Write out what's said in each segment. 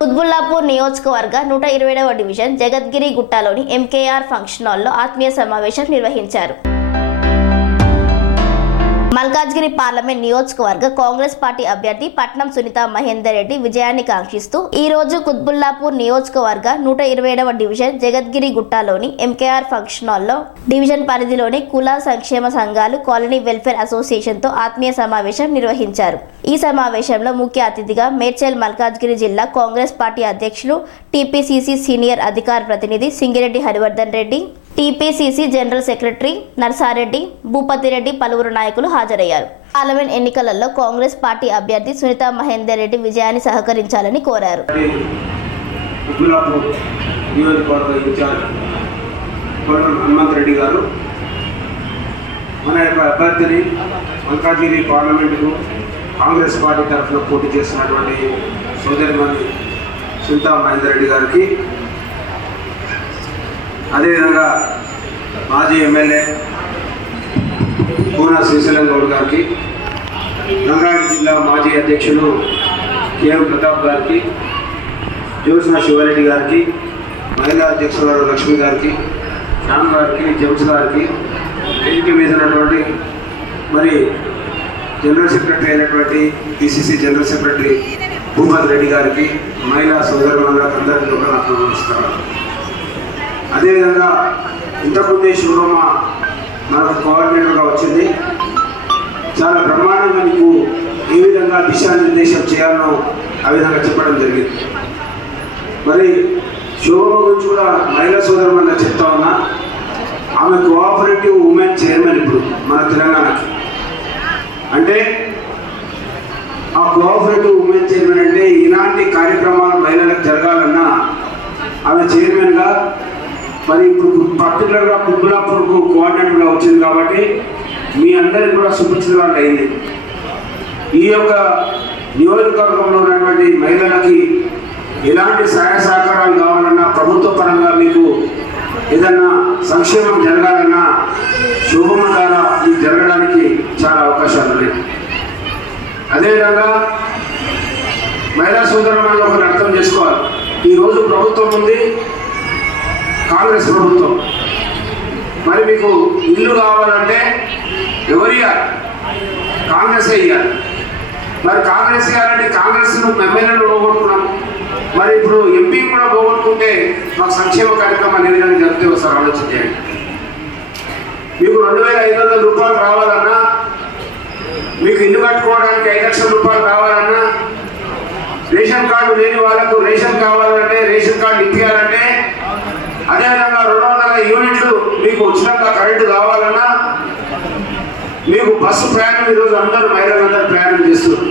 కుత్బుల్లాపూర్ నియోజకవర్గ 127వ division Jagadgiri గుట్టలోని MKR function హాల్లో ఆత్మీయ సమావేశం నిర్వహించారు. మల్కాజ్గిరి పార్లమెంట్ నియోజకవర్గ కాంగ్రెస్ పార్టీ అభ్యర్థి పట్నం సునీత మహేందర్ రెడ్డి విజయాన్ని కాంక్షిస్తూ ఈ రోజు కుత్బుల్లాపూర్ నియోజకవర్గ 127వ డివిజన్ జగద్గిరి గుట్టలోని ఎంకేఆర్ ఫంక్షన్ హాల్లో డివిజన్ పరిధిలోని కుల సంక్షేమ సంఘాలు కాలనీ వెల్ఫేర్ అసోసియేషన్ తో ఆత్మీయ సమావేశం నిర్వహించారు. ఈ సమావేశంలో ముఖ్య అతిథిగా మేడ్చల్ మల్కాజ్గిరి జిల్లా కాంగ్రెస్ పార్టీ అధ్యక్షులు టీపీసీసీ సీనియర్ అధికార ప్రతినిధి Singireddy Harivardhan Reddy, TPCC general secretary Narsa Reddy, Bhupathi Reddy పలువురు నాయకులు హాజరయ్యారు. పార్లమెంట్ ఎన్నికలలో కాంగ్రెస్ పార్టీ అభ్యర్థి సునీత మహేందర్ రెడ్డి విజయాన్ని సహకరించాలని కోరారు. హనుమంతరెడ్డి గారు మన యొక్క అభ్యర్థిని మల్కాజ్గిరి పార్లమెంటుకు కాంగ్రెస్ పార్టీ తరఫున పోటీ చేస్తున్నటువంటి సోదరిమణి సునీత మహేందర్ రెడ్డి గారికి, అదేవిధంగా మాజీ ఎమ్మెల్యే కూన శ్రీశైలం గౌడ్ గారికి, రంగారెడ్డి జిల్లా మాజీ అధ్యక్షులు కేఎం ప్రతాప్ గారికి, జ్యోత్స్న శివారెడ్డి గారికి, మహిళా అధ్యక్షురాలు లక్ష్మి గారికి, శ్యామ్ గారికి, జమ్స్ గారికి, వేదిక మీద ఉన్నటువంటి మరి జనరల్ సెక్రటరీ అయినటువంటి PCC general secretary Bhupathi Reddy గారికి, మహిళా సోదరులందరికీ అందరికీ నాకు నమస్కారం. అదేవిధంగా ఇంతకుముందే శివరామ మనకు కోఆర్డినేటర్గా వచ్చింది. చాలా బ్రహ్మాండంగా నీకు ఏ విధంగా దిశానిర్దేశం చేయాలో ఆ విధంగా చెప్పడం జరిగింది. మరి శివరామ గురించి కూడా మహిళా సోదరులు చెప్తా ఉన్నా. ఆమె కోఆపరేటివ్ ఉమెన్ చైర్మన్ ఇప్పుడు మన తెలంగాణకి. అంటే ఆ కోఆపరేటివ్ ఉమెన్ చైర్మన్ అంటే ఇలాంటి కార్యక్రమాలు మహిళలకు జరగాలన్నా ఆమె చైర్మన్గా మరి ఇప్పుడు పర్టికులర్గా కుత్బుల్లాపూర్కు కోఆర్డినేటర్గా వచ్చింది కాబట్టి మీ అందరికీ కూడా సుపరిచితంగా అయింది. ఈ యొక్క నియోజకవర్గంలో ఉన్నటువంటి మహిళలకి ఎలాంటి సహాయ సహకారాలు కావాలన్నా, ప్రభుత్వ పరంగా మీకు ఏదన్నా సంక్షేమం జరగాలన్నా శుభమ ద్వారా ఇది జరగడానికి చాలా అవకాశాలు ఉన్నాయి. అదేవిధంగా మహిళా సోదరులను ఒకటి అర్థం చేసుకోవాలి. ఈరోజు ప్రభుత్వం ఉంది, కాంగ్రెస్ ప్రభుత్వం. మరి మీకు ఇల్లు కావాలంటే ఎవరు ఇవ్వాలి? కాంగ్రెస్ ఇవ్వాలి. మరి కాంగ్రెస్ ఇవ్వాలంటే కాంగ్రెస్ ఎమ్మెల్యేలు పోగొట్టుకున్నాం. మరి ఇప్పుడు ఎంపీ కూడా పోగొట్టుకుంటే మాకు సంక్షేమ కార్యక్రమాలు ఏ విధంగా జరిగితే ఒకసారి ఆలోచించండి. మీకు 2,500 రూపాయలు రావాలన్నా, మీకు ఇల్లు కట్టుకోవడానికి 5 లక్షల రూపాయలు కావాలన్నా, రేషన్ కార్డు లేని వాళ్ళకు రేషన్ కావాలంటే రేషన్ కార్డు ఇప్పించాలంటే, అదేవిధంగా 200 యూనిట్లు మీకు ఉచితంగా కరెంటు కావాలన్నా, మీకు బస్సు ప్రయాణం ఈరోజు అందరూ మహిళలందరూ ప్రయాణం చేస్తున్నారు.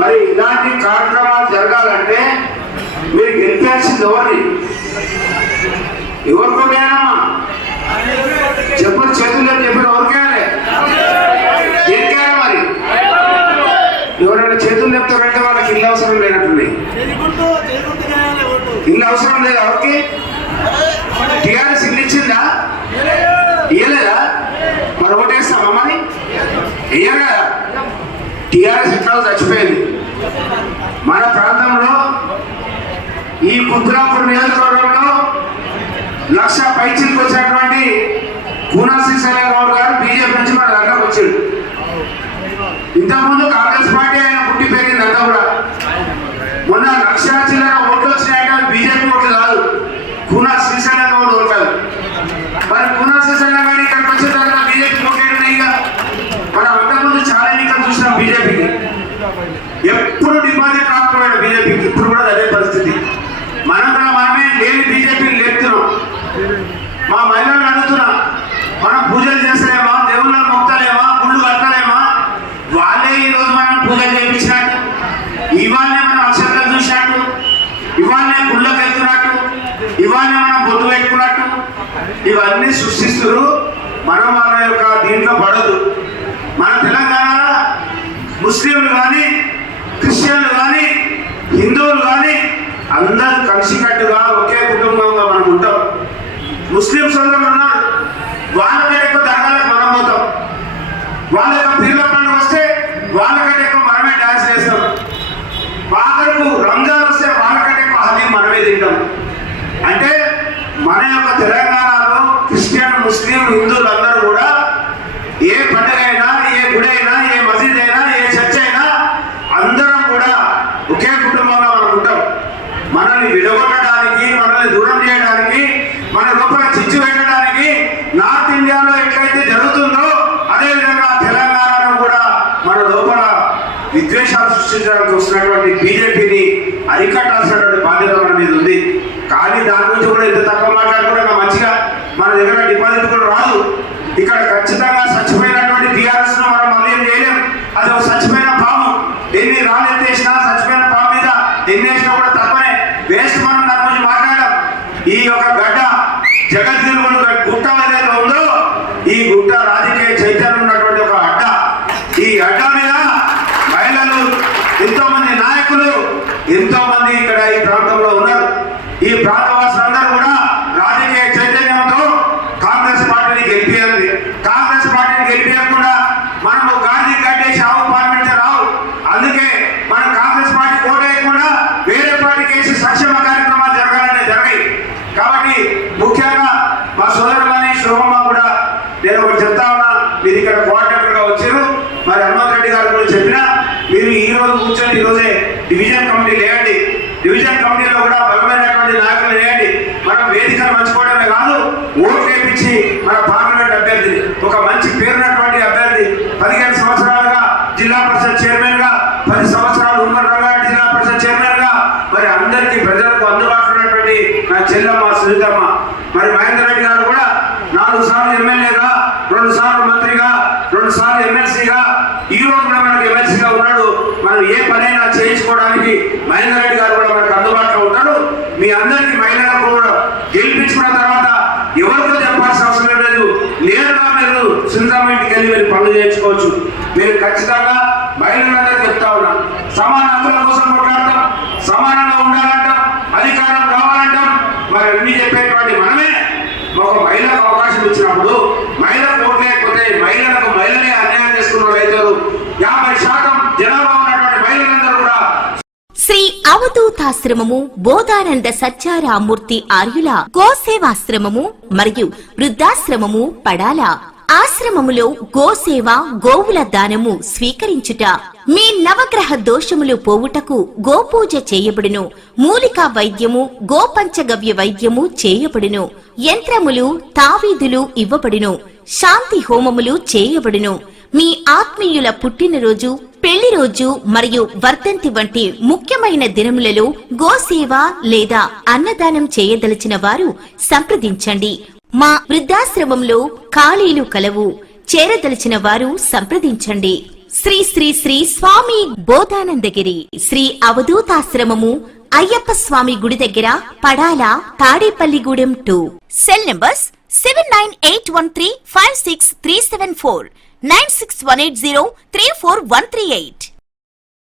మరి ఇలాంటి కార్యక్రమాలు జరగాలంటే మీరు గెలిపాల్సింది ఎవరిని? ఎవరికోటేనా చెప్పరు, చేతుల్లో చెప్పారు. ఎవరికేయాలి? దేనికేయాలి? మరి ఎవరైనా చేతులు చెప్తారంటే వాళ్ళకి ఇల్లు అవసరం లేనట్టుంది. ఇల్లు అవసరం లేదు ఎవరికి? టీఆర్ఎస్ ఇల్లు ఇచ్చిందా? ఇయ్యలేదా? మరి ఓటేస్తామా? మరి ఇయ్యరు కదా. టీఆర్ఎస్ ఎక్కడ చచ్చిపోయింది. మన ప్రాంతంలో ఈ కుత్బుల్లాపూర్ నియోజకవర్గంలో 1,00,000 పైచీలకు వచ్చినటువంటి కూన శ్రీశైలం గౌడ్ గారు బీజేపీ నుంచి మన దగ్గరకు వచ్చాడు. ఇంతకుముందు కాంగ్రెస్ పార్టీ ఆయన పుట్టి పెరిగింది అంతా కూడా. మొన్న 1,00,000 చిల్లర ఓట్లు వచ్చినాయంటే బీజేపీ ఓట్లు కాదు, కూన శ్రీశైలం గౌడ్ ఓట్లు. మరి కూన శ్రీశైలం గారు ఇక్కడికి వచ్చిన తర్వాత బీజేపీ ఓట్లేడున్నాయిగా. మనం అంతకుముందు చాలా ఎన్నికలు చూసినాం బీజేపీకి. ఎప్పుడు డిపాజిట్ రాకపోయాడు బీజేపీకి. ఇప్పుడు కూడా అదే పరిస్థితి. మనం కూడా మనమే లేని బీజేపీని లేపుతున్నాం. మా మహిళలను అడుగుతున్నాం, మనం పూజలు చేస్తలేమా, దేవుళ్ళని మొక్కలేమా, గుళ్ళు కట్టలేమా? వాళ్ళే ఈరోజు మనం పూజలు చేయించినట్టు, ఇవాళనే మనం అక్షరాలు చూసినట్టు, ఇవాళనే గుళ్ళకి వెళ్తున్నట్టు, ఇవాళనే మనం బొట్టు పెట్టుకున్నట్టు ఇవన్నీ సృష్టిస్తున్నారు. మనం వాళ్ళ యొక్క దీంట్లో పడదు. మన తెలంగాణలో ముస్లింలు కానీ, క్రిస్టియన్లు కానీ, హిందువులు కానీ అందరూ కలిసికట్టుగా ఒకే కుటుంబంగా మనం ఉంటాం. ముస్లిం సోదరులు ఉన్నారు, వాళ్ళకంటే ఎక్కువ దర్గాలకు మనం పోతాం. వాళ్ళ యొక్క పీర్ల పండుగ వస్తే వాళ్ళకంటే ఎక్కువ మనమే డాన్స్ చేస్తాం. ఆఖరుకు రంజాన్ వస్తే ఒకే కుటుంబంలో మనం ఉంటాం. మనల్ని విడగొట్టడానికి, మనల్ని దూరం చేయడానికి, మన లోపల చిచ్చు పెట్టడానికి నార్త్ ఇండియాలో ఎట్లయితే జరుగుతుందో అదేవిధంగా తెలంగాణలో కూడా మన లోపల విద్వేషాలు సృష్టించడానికి వస్తున్నటువంటి బీజేపీని అరికట్టాల్సినటువంటి బాధ్యత మన మీద ఉంది. కానీ దాని గురించి కూడా ఇంత తక్కువ మాట్లాడుకుంటే మంచిగా మన దగ్గర డిపాజిట్ కూడా రాదు. ఇక్కడ ఖచ్చితంగా చచ్చిపోయినటువంటి టీఆర్ఎస్ ను మనం మళ్ళీ ఏం చేయలేం. అది ఒక చచ్చిపోయిన పాము. ఎన్ని రాళ్ళు ఎత్తేసినా చచ్చిపోయిన పాము మీద ఎన్ని వేసినా కూడా తప్పనే, వేస్ట్. మనం దాని గురించి మాట్లాడడం. ఈ యొక్క గడ్డ జగద్గిరి గుట్ట ఏదైతే ఉందో ఈ గుట్ట రాజకీయ చైతన్యం ఉన్నటువంటి ఒక అడ్డ. ఈ అడ్డ మీద మహిళలు, ఎంతో మంది నాయకులు, ఎంతో మంది ఇక్కడ ఈ ప్రాంతంలో ఉన్నారు. ఈ ప్రాంతవాసులందరూ కూడా రాజకీయ చైతన్యంతో కాంగ్రెస్ పార్టీని గెలిపియాలి. కాంగ్రెస్ పార్టీని గెలిపించకుండా మనము గాంధీ గడ్డేసి ఆవు పార్లమెంట్ రావు. అందుకే మనం కాంగ్రెస్ పార్టీ ఓటేయకుండా వేరే పార్టీకి వేసి సంక్షేమ కార్యక్రమాలు జరగాలనే జరిగాయి. కాబట్టి ముఖ్యంగా మా సోదరుమని శోభమ్మ కూడా నేను ఒకటి చెప్తా ఉన్నా. మీరు ఇక్కడ కోఆర్డినేటర్గా వచ్చారు. మరి హనుమంత్ రెడ్డి గారు కూడా చెప్పినా మీరు ఈ రోజు కూర్చొని ఈరోజే డివిజన్ కమిటీ లేయండి. డివిజన్ కమిటీలో కూడా బలమైనటువంటి నాయకులు వేయండి. మనం వేదికలు పంచుకోవడమే కాదు, ఓట్లు వేయించి మన పార్లమెంట్ అభ్యర్థి, ఒక మంచి పేరున్నటువంటి అభ్యర్థి, 15 సంవత్సరాలుగా జిల్లా పరిషత్ చైర్మన్ గా, 10 సంవత్సరాలు ఉమ్మడి రంగారెడ్డి జిల్లా పరిషత్ చైర్మన్ గా, మరి అందరికీ ప్రజలకు అందుబాటులో ఉన్నటువంటి నా చెల్లమ్మ సునీతమ్మ, మరి మహేందర్ రెడ్డి గారు కూడా 4 సార్లు ఎమ్మెల్యేగా, 2 సార్లు మంత్రిగా, 2 సార్లు ఎమ్మెల్సీగా, ఈ రోజు కూడా మనకు ఎమ్మెల్సీగా ఉన్నాడు. మనం ఏ పనైనా చేయించుకోవడానికి మహేందర్ రెడ్డి గారు కూడా మనకు అందుబాటులో ఉంటాడు. మీ అందరికీ మహిళలకు కూడా గెలిపించుకున్న తర్వాత ఎవరితో చెప్పాల్సిన అవసరం లేదు. నేరుగా మీరు సునీతమ్మ ఇంటికి వెళ్ళి మీరు పనులు చేయించుకోవచ్చు. మీరు ఖచ్చితంగా మహిళలందరూ చెప్తా ఉన్నా, సమాన హక్కుల కోసం కొట్లాడతాం, సమానంగా ఉండాలంటాం, అధికారం కావాలంటాం. మరి అన్ని చెప్పేటువంటి మనమే ఒక మహిళకు అవకాశం ఇచ్చినప్పుడు మహిళకు ఓట్లు లేకపోతే మహిళలకు మహిళలే అన్యాయం చేసుకున్న వాళ్ళు అవుతారు. 50% జనాభా ఉన్నటువంటి మహిళలందరూ కూడా శ్రీ అవధూతాశ్రమము బోధానంద సత్యారామూర్తి ఆర్యుల గోసేవాశ్రమము మరియు వృద్ధాశ్రమము పడాల. ఆశ్రమములో గోసేవ, గోవుల దానము స్వీకరించుట, మీ నవగ్రహ దోషములు పోవుటకు గోపూజ చేయబడును. మూలికా వైద్యము, గోపంచగవ్య వైద్యము చేయబడును. యంత్రములు, తావీదులు ఇవ్వబడును. శాంతి హోమములు చేయబడును. మీ ఆత్మీయుల పుట్టినరోజు, పెళ్లి రోజు మరియు వర్ధంతి వంటి ముఖ్యమైన దినములలో గోసేవ లేదా అన్నదానం చేయదలిచిన వారు సంప్రదించండి. మా వృద్ధాశ్రమంలో ఖాళీలు కలవు. చేరదలిచిన వారు సంప్రదించండి. శ్రీ శ్రీ శ్రీ స్వామి బోధానందగిరి శ్రీ అవధూతాశ్రమము, అయ్యప్ప స్వామి గుడి దగ్గర, పడాల, తాడేపల్లిగూడెం 2. Cell numbers 7981356374, 9618034 138.